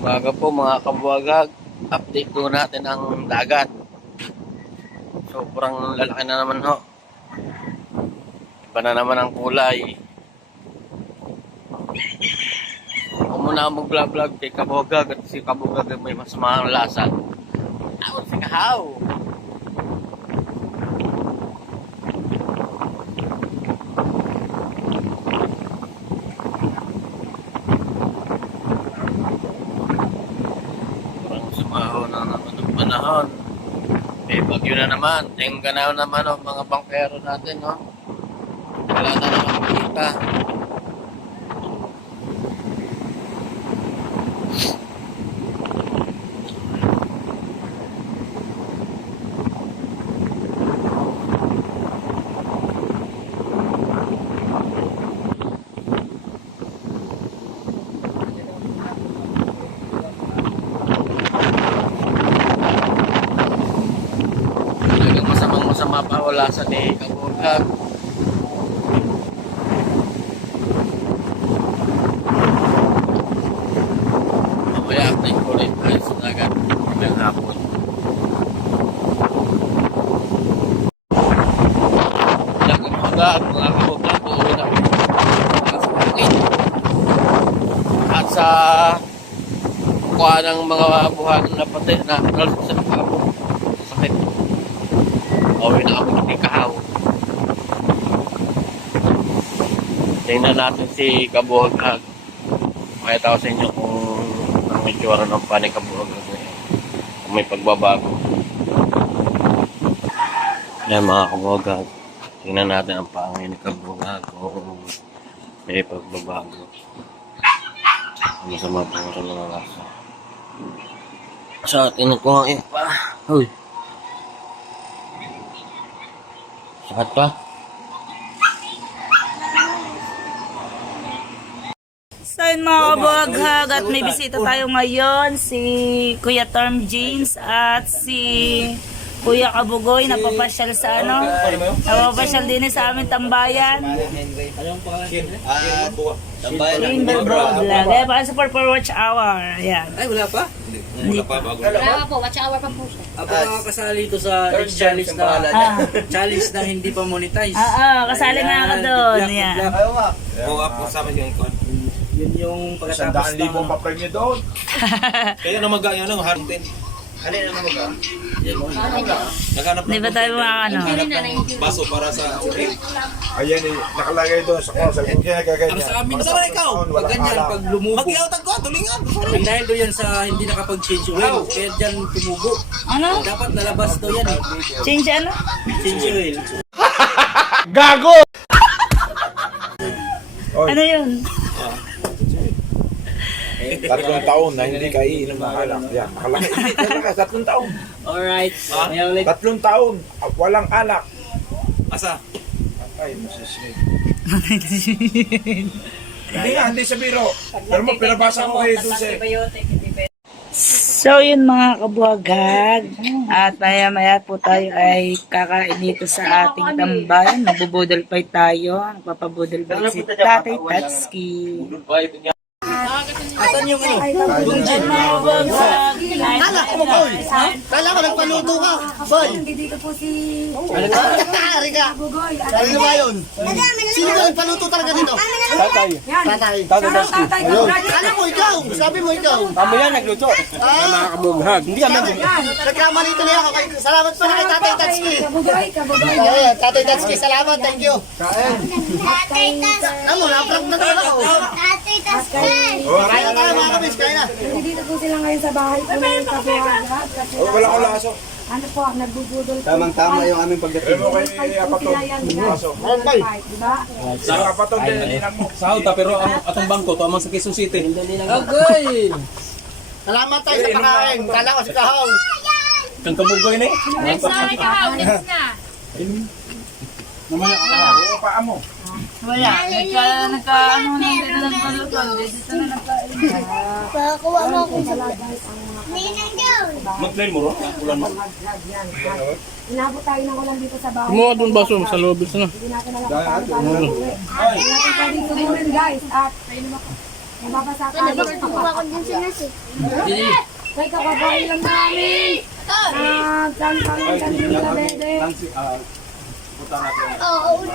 Umaga po mga kabuwagag, update po natin ang dagat. Sobrang lalaki na naman ho. Iba na naman ang kulay. Ako muna ang mag-vlog kay Kabuwagag at si Kabuwagag may masamang lasa. Ako si Kahaw. Sumaho na naman ng panahon. Bagyo na naman. Tingnan na naman mga bangkero natin. Wala na naman kita. Masama pa wala sa ni Kabuwagag. Mamaya update ko rin tayo sa dagat ng hapon. Lagang mga Kabuwagag uuwi na at sa kuha ng mga buhan na pati na nalusot sa nakapon. Sakit. Uwi na kami ni Kahaw. Tingnan natin si Kabuwagag. Makita ko sa inyo kung ang itsura ng pa ni Kabuwagag ngayon. Kung may pagbabago. Yan mga Kabuwagag. Tingnan natin ang pangin ni Kabuwagag kung may pagbabago. Ano sa mga pangalan ng lasa. So, tingnan ko nga yun pa. Uy. Sakat pa? So yun mga Kabuwagag, at may bisita tayo ngayon, si Kuya Tom James at si Kuya Kabugoy, napapasyal sa napapasyal din sa aming tambayan. Rainbow Vlog. Kaya pa support for watch hour. Ayan. Ay, wala pa? Hindi pa. Wala po, watch hour pa po siya. Ako nakakasali ito sa challenge na challenge na hindi pa monetize. Kasali na ako doon. Ayan. Oo, ako sa amin yung icon. Yun yung pagkatapos 100,000 pa premyo doon. Kaya na mag-ayo ng Harrington. Ano yung mag-a? Naghanap Di ba tayo mga baso para sa Ayan eh, nakalagay doon sa konsel. Kung kaya gaganyan. sa amin sa ikaw, pag ganyan, pag lumubo. Mag-iawtag ko, tulingan. Ang dahil doon yan sa hindi nakapag-change oil, kaya dyan tumubo. Ano? Dapat nalabas doon yan eh. Change ano? Change oil. Gago! Ano yun? 3 taon na hindi ka iinom ng alak. Yan, nakalagay. Talaga, 3 taon. Alright. 3 taon, walang alak. Asa? Ay, masisig. Hindi sa biro. Pero mo, pinabasa ko kay Dulce. So yun mga Kabuwagag, at maya po tayo ay kakain dito sa ating tambayan. Magbubudol fight tayo. Magpapabudol fight si Tatay Tatsuki. Asan yung ano? Kala ko Boy! Kala ko nagpaluto ka! Boy! Dito po si... Ari ka! Ano ba yun? Sino ka nagpaluto talaga dito? Tatay. Tatay. Tatay Dusty. Kala mo ikaw! Sabi mo ikaw! Kami yan, nagluto. Mga kabughag. Hindi kami Nagkamali tuloy ako. Salamat po na kay Tatay Tatsuki. Kabugoy. Ayan, Tatay Tatsuki, salamat. Thank you. Tatay Tas. Ano, naprank na naman ako. Tatay Tas. Kaya na tayo mga kabis, kaya na. Dito po sila ngayon sa bahay po ng Kabuwagag. Kasi Wala ko laso. ano po, nagbubudol po. Tamang-tama yung aming pagdating. Pero kay Apatog. Laso. Diba? Sa Apatog din, nalinang mo. Sa Hauta, pero ang atong bangko, to amang sa Quezon City. Okay! Salamat tayo sa pakain. Kala ko si Kahong. Kang Kabugoy na eh. Next na, ikaw. Next na. Oo, paa mo. Wala. Nagka-ano na dito na nagpaluto. Dito na nagkain. Pakakuha mo ako sa labas. Ninang daw. Mag-play mo ro? Ulan mo. Inabot tayo ng ulan dito sa bahay. Kumuha doon baso sa lobis na. Hindi natin alam kung paano uwi. Hindi natin pwedeng tumunin guys. At Ano ba kukuha ko din sinas eh? Kaya kakabahin lang namin.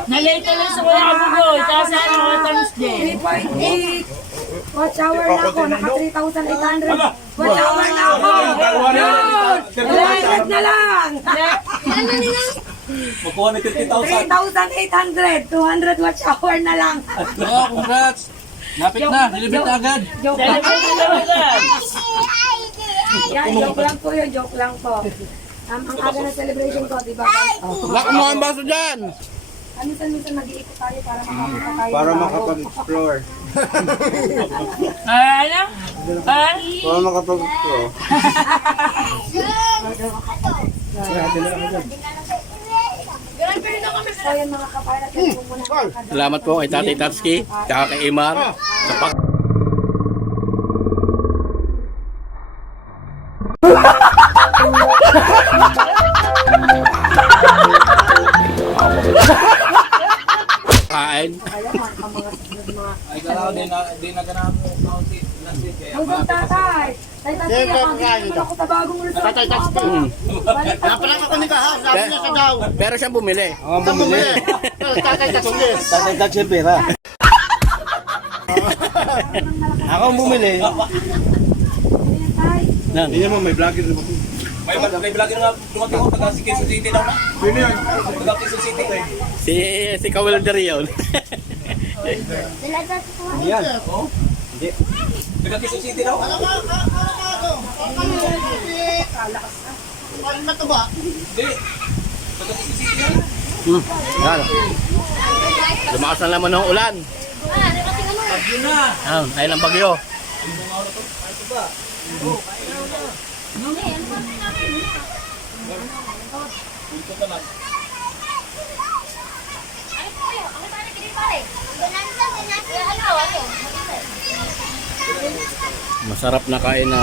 Nalate lang sa Kuya Kabugoy. Kasi ano, Thursday. 3.8. Watch hour na ako. Naka 3,800. Watch hour na ako. Yun! 100 na lang. Magkuha na 3,800. 30,000. 200 watch hour na lang. Oh, congrats. Lapit na, nilibit na agad. Joke lang. Yan, joke lang po yun. Joke lang po. Ang aga na celebration ko, di ba? Baka mo ang baso dyan. Minsan mag-iikot tayo para makakita tayo. Para makapag-explore. Ano? Para makapag-explore. So yun mga kaparat, yan po muna. Salamat po kay Tatay Tatsuki, tsaka kay Imar. Sa pag... Kain. Ay, galaw, di na ganaan mo kaunti. Hanggang tatay. Tatay, kakain mo ako sa bagong resort. Tatay Tatsuki. Napalang ako ni Kaha, sabi niya sa daw. Pero siyang bumili. Saan bumili? Tatay Tatsuki. Tatay Tatsuki pera. Ako ang bumili. Hindi mo may vlogger naman. May vlogger nga dumating ko, taga si Quezon City daw na. Sino yun? Taga Quezon City. Si Kawalder yun. Yan. Taga Quezon City daw. Ano na to ba? Hindi. Taga Quezon City yan. Yan. Lumakas na naman ng ulan. Bagyo na. Ayun ang bagyo. Masarap na kain na.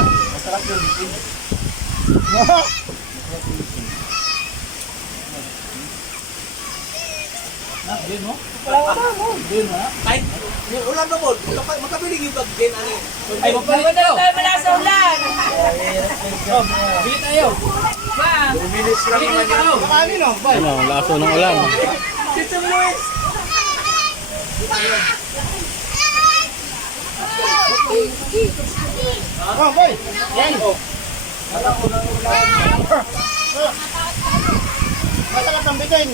Ay, yung ulan na mo. Magkabiling yung baggen. Ay, Magpapagod tayo mula sa ulan. bili tayo. Ma, Bili tayo. Ano, laso ng ulan. Tito Luis. Oh, boy. Yan. Masarap ang bitin.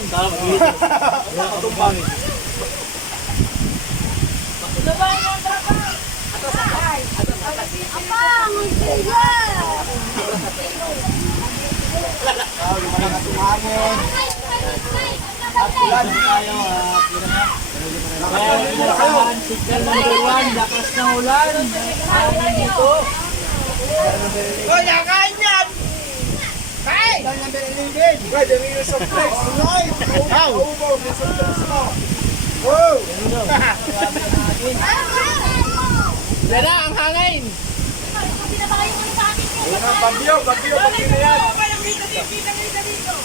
Lala, ang hangin! Bagyo na yan.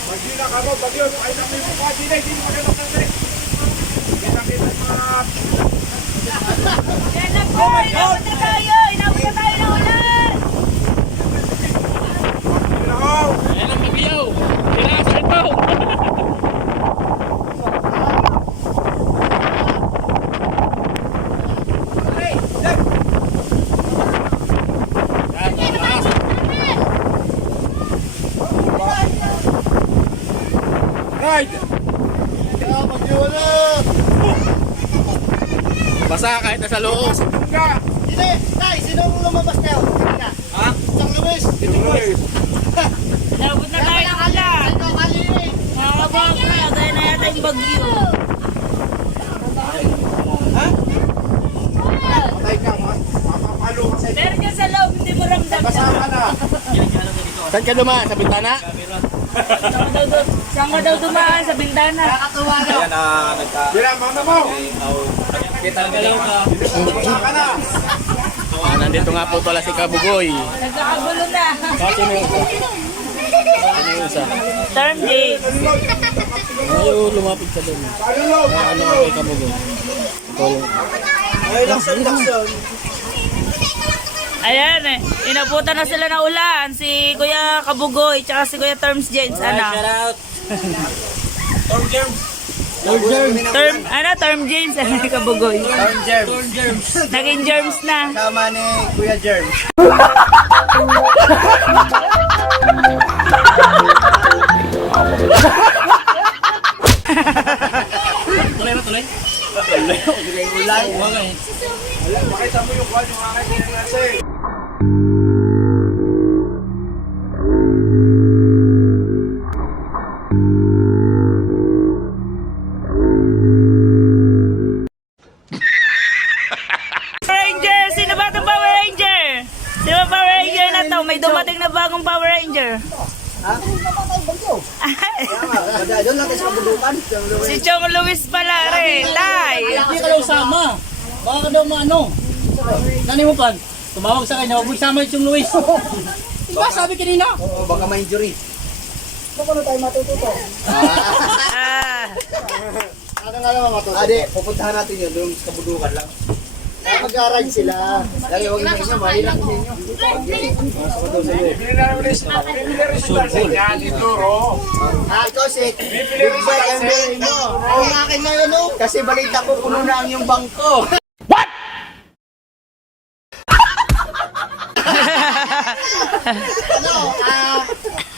Bagyo na kamo, bagyo. Ay, namin mo pa, di mo ka naman kasi. Kita mga... yan na po. Inabot na tayo. Inabot na tayo ng ulan. Ayan ang bagyo! Kailangan po! Ride! Basa kahit nasa loob. Hindi, tay, sinong lumabas kayo? Ha? Isang Luis. Inabot na tayo ng ulan. Ikaw kalini. Nakakabang na. Gaya na yata yung bagyo. Patay ka, mapapalo ka sa Pero dyan sa loob, hindi mo ramdam. kasama na. Saan ka dumaan? Sa bintana? Saan ka daw dumaan? Sa bintana. Ayan na, Tira, mama mo! kita na lang ka. Basa ka na! Nandito nga po pala si Kabugoy. Nagkakagulo na. Sino yung isa? Term date. Ayaw, lumapit ka doon. Kalulog! Ano kay Kabugoy? Ikaw lang. Ay, laksan. Ayan eh. Inabutan na sila ng ulan. Si Kuya Kabugoy, tsaka si Kuya Terms James. Ano? out. Term James. Ano ni Kabugoy? Germs. Naging germs na. Sama ni Kuya Germs. Tuloy. Pakita mo yung kwan, yung mga kaibigan natin. Power Ranger! Sino ba itong Power Ranger? Sino ba Power Ranger na to? May dumating na bagong Power Ranger. Doon lang sa budukan. Si Chong Luis pala rin. Tay! Hindi ka daw sama. Baka ka daw maano. Nani mo pan? Tumawag sa kanya, huwag mo isama yung Luis. Diba sabi kanina? Oo, baka may injury. Paano tayo matututo? Ah, Ano nga naman matututo? Ade, pupuntahan natin yun, doon sa kabudukan lang. Mag-arrange sila. Lagi, huwag na inyo, mahirap sa inyo. Bibili na rin resulta sa inyo, dito, Ro. Ikaw si Big Bike ang bilhin mo. Ang akin na yun, oh. Kasi balita ko puno na ang yung bangko.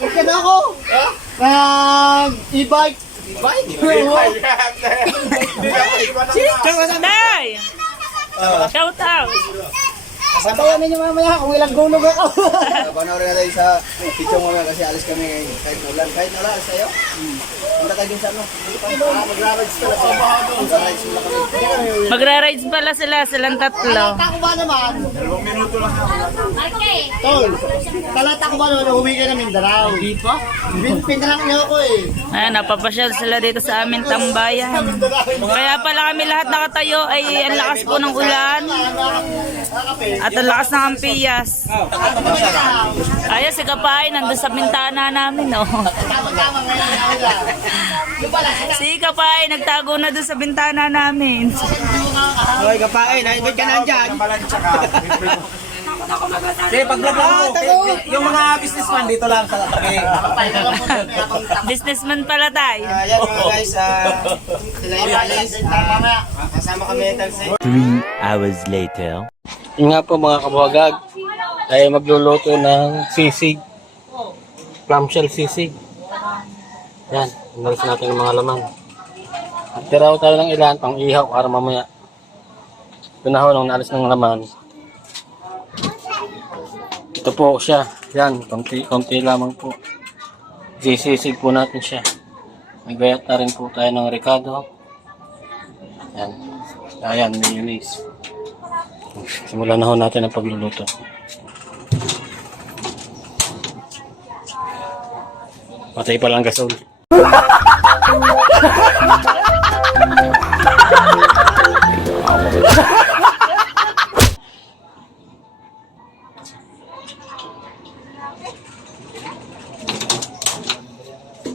Ikan ako. E-bike. E-bike? Tay! Shout out! Sabayan ninyo mamaya kung ilang gulog ako. Panoorin natin sa picture mo kasi alis kami ngayon. Kahit ulan. Kahit ulan, alis tayo. Punta tayo din sa ano. Magra-rides pala sila. Magra-rides sila kami. Magra-rides pala sila, silang tatlo. Talata ko ba naman? 2 minuto lang. Tol, talata ko ba naman uwi ka na Mindanao? Hindi pa? Pindalang niyo ako eh. Ayan, napapasyal sila dito sa amin tambayan. Kaya pala kami lahat nakatayo ay ang lakas po ng ulan. At ang lakas ng ampiyas. Ayan, si Kapay, nandun sa bintana namin, oh. Tama-tama ngayon. Si Kapay, nagtago na doon sa bintana namin. Hoy, kapain, ba't ka nandyan? Okay, pag-vlog lang mo. Yung mga businessman dito lang sa tabi. Businessman pala tayo. Ayan mga guys, sila yung alis. Kasama kami sa 3 hours later. Yun nga po mga kabuhagag, ay magluluto ng sisig. Clamshell sisig. Yan, inalis natin ang mga laman. Tiraw tayo ng ilan pang ihaw para mamaya. Pinahon nung naalis ng laman. Ito po siya. Yan, konti lamang po. Sisig po natin siya. Nagbayat na rin po tayo ng Ricardo. Yan. Ayan, mayonnaise. Simulan na ho natin ang pagluluto. Patay pa lang gasol.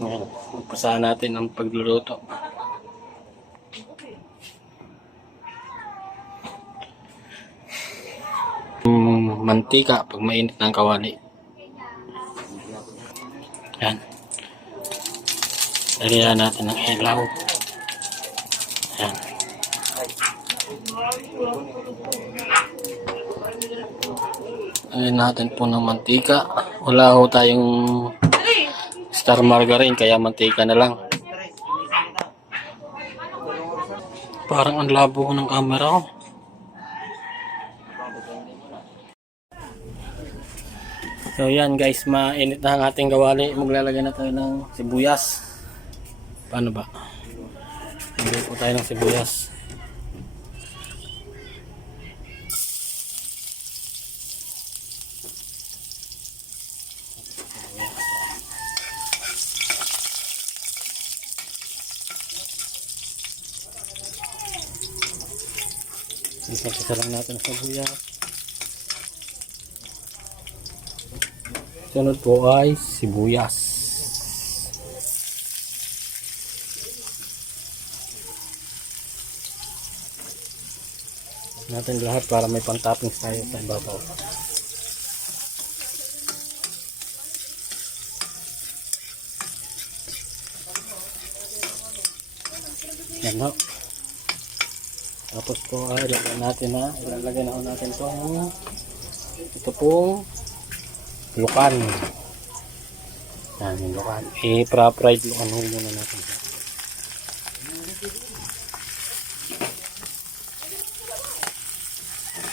Ayan, umpasahan natin ang pagluluto. Mantika pag mainit ng kawali. Yan. Lagyan natin ng ilaw. Yan. Lagyan natin po ng mantika. Wala ho tayong star margarine kaya mantika na lang. Parang ang labo ng camera ko. So yan guys, mainit na ang ating gawali. Maglalagay na tayo ng sibuyas. Paano ba? Lagay po tayo ng sibuyas. Isasala lang natin sa sibuyas. Sunod po ay sibuyas. Natin lahat para may pang-toppings tayo sa ibabaw. Yan ho. Tapos po ay ilalagay na ho natin ito pong lukan. Yan yung lukan. I-fried lukan ho muna natin.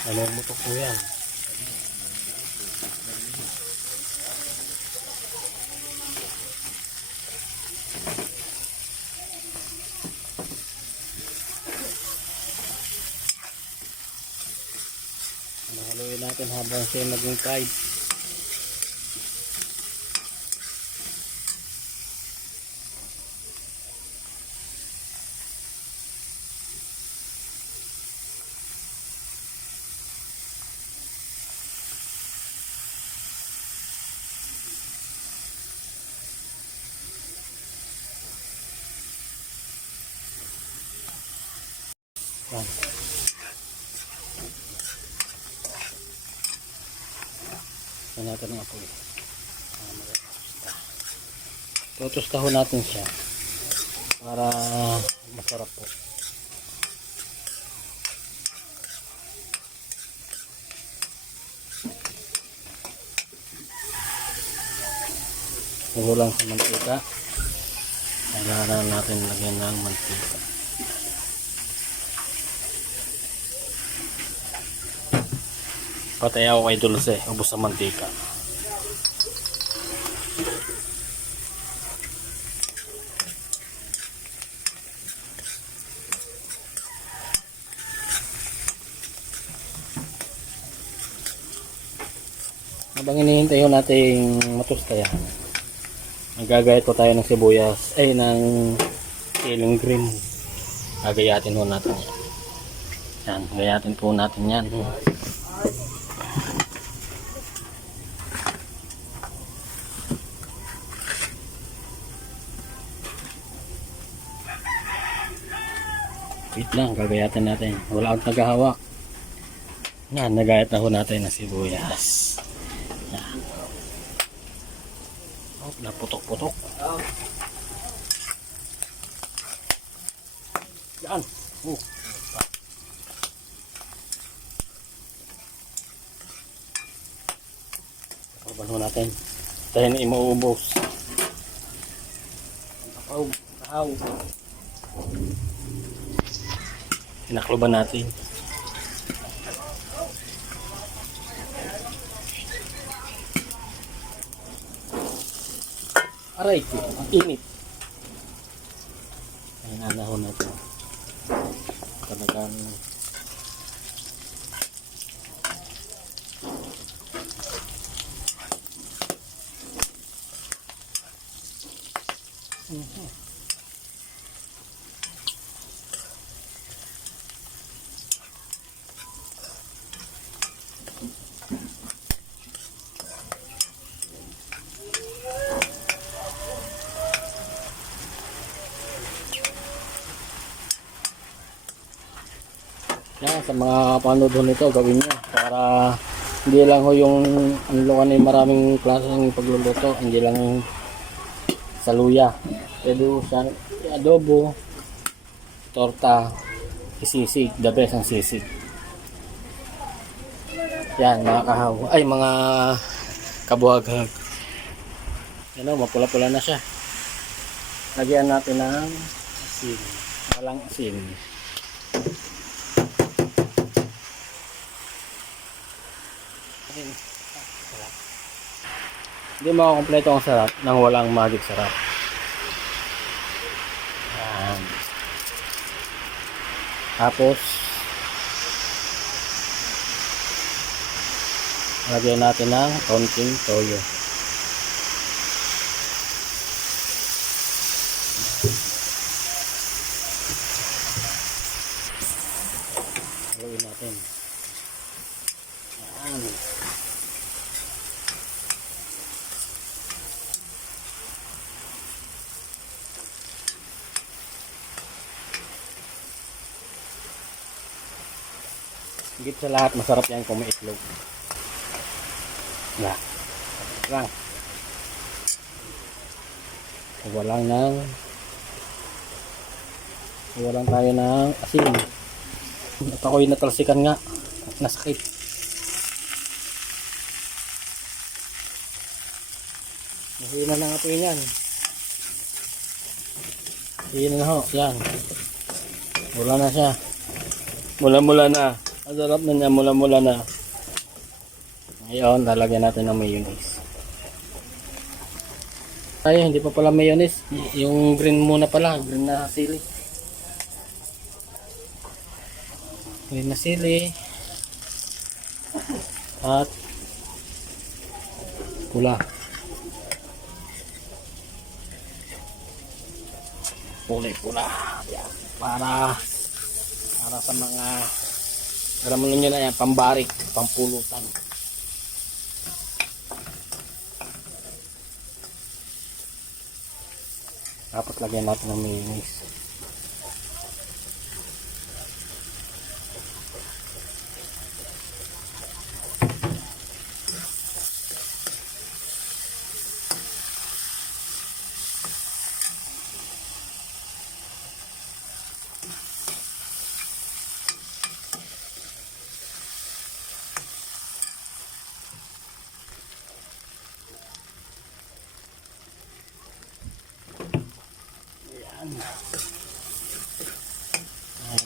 Ano mo ito po yan? Haluin natin habang siya naging fried. Yan. Ito natin ang apoy. Tutustahon natin siya para masarap po. Puro lang sa mantika. Kailangan natin lagyan ng mantika. Patay ako kay Dulce, ubos sa mantika. Habang hinihintay ho nating matusta yan, magagayat po tayo ng sibuyas, ng siling green. Gagayatin ho natin yan. Gayatin po natin yan. Wait lang, gagayatin natin. Wala akong naghahawak. Yan, nagayat na ho natin ng sibuyas. Yan. Oh, naputok-putok. Yan. Kapan ho natin. Tayo na imaubos. Takaw. Tinakloban natin. Aray ko, ang init. Ayun, anahon natin. Talagang yan, sa mga panood ho nito, gawin nyo para hindi lang ho yung anlukan ay maraming klaseng pagluluto, hindi lang sa luya. Pwede ho siya adobo, torta, sisig, the best ang sisig. Yan mga kahaw, mga kabuhag-hag. Yan o, mapula-pula na siya. Lagyan natin ng asin, walang asin. Hindi makakompleto ang sarap nang walang magic sarap. Yan. Tapos lagyan natin ng konting toyo. Haluin natin. Yan. Higit sa lahat, masarap yan kung may itlog. Yan. Lang. Walang ng Iwalan tayo ng asin. At ako'y natalsikan nga. Nasakit. Mahina na nga po yan. Mahina na ho. Yan. Mula na siya. Mula-mula na. Ang sarap na niya. Mula-mula na. Ngayon, lalagyan natin ng mayonnaise. Ay, hindi pa pala mayonnaise. Yung green muna pala. Green na sili. Green na sili. At pula. Pula. Yan. Para sa mga alam mo nyo na yan, pambarik, pampulutan. Dapat lagyan natin ng mayonnaise.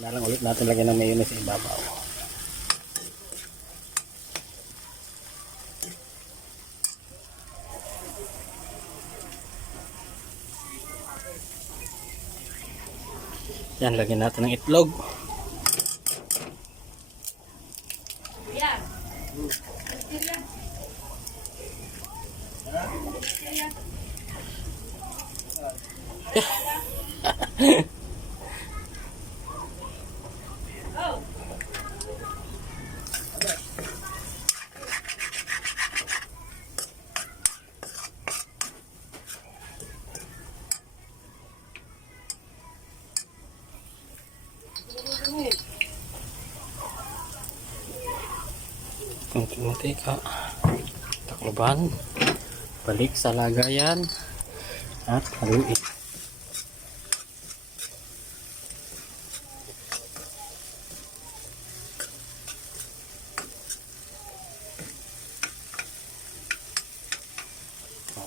Na lang ulit natin lagyan ng mayonnaise sa ibabaw. Yan, lagyan natin ng itlog. Konting mantika, takloban, balik sa lagayan, at haluin.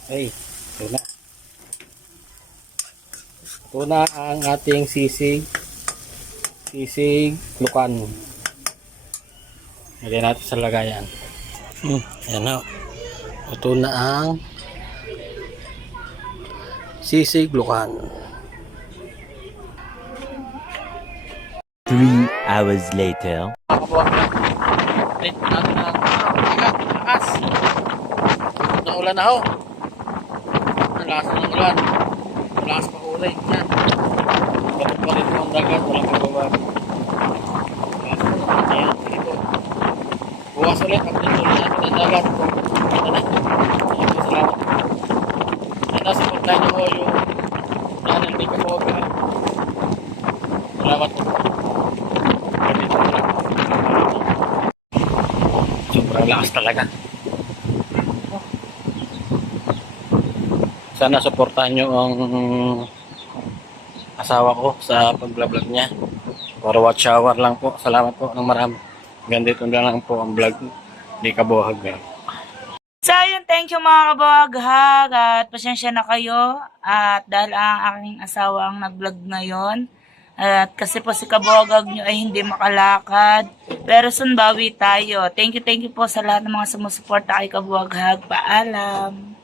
Okay, ito na. Ito na ang ating sisig lukan. Lagyan natin sa lagayan. Ayan na. Ito na ang sisig lukan. 3 hours later. Ulit natin ang lakas. Ang ulan na ho. Ang lakas ng ulan. Ang lakas pa ulan. Yan. Bakit pa rin ang dagat. Walang pagbabago. Ayan. Sige po. Bukas ulit. Update ulit natin ang dagat. Ito na. Salamat. At nasupport niyo po yung channel ni Kaboga. Salamat po. Sobrang lakas talaga. Sana suportahan nyo ang asawa ko sa pag-vlog niya. For watch hour lang po. Salamat po ng marami. Ganito na lang po ang vlog ni Kabohag. So, yun, thank you mga kabaghag at pasensya na kayo at dahil ang aking asawa ang nag-vlog ngayon at kasi po si kabaghag nyo ay hindi makalakad pero sunbawi tayo. Thank you po sa lahat ng mga sumusuporta kay kabaghag. Paalam!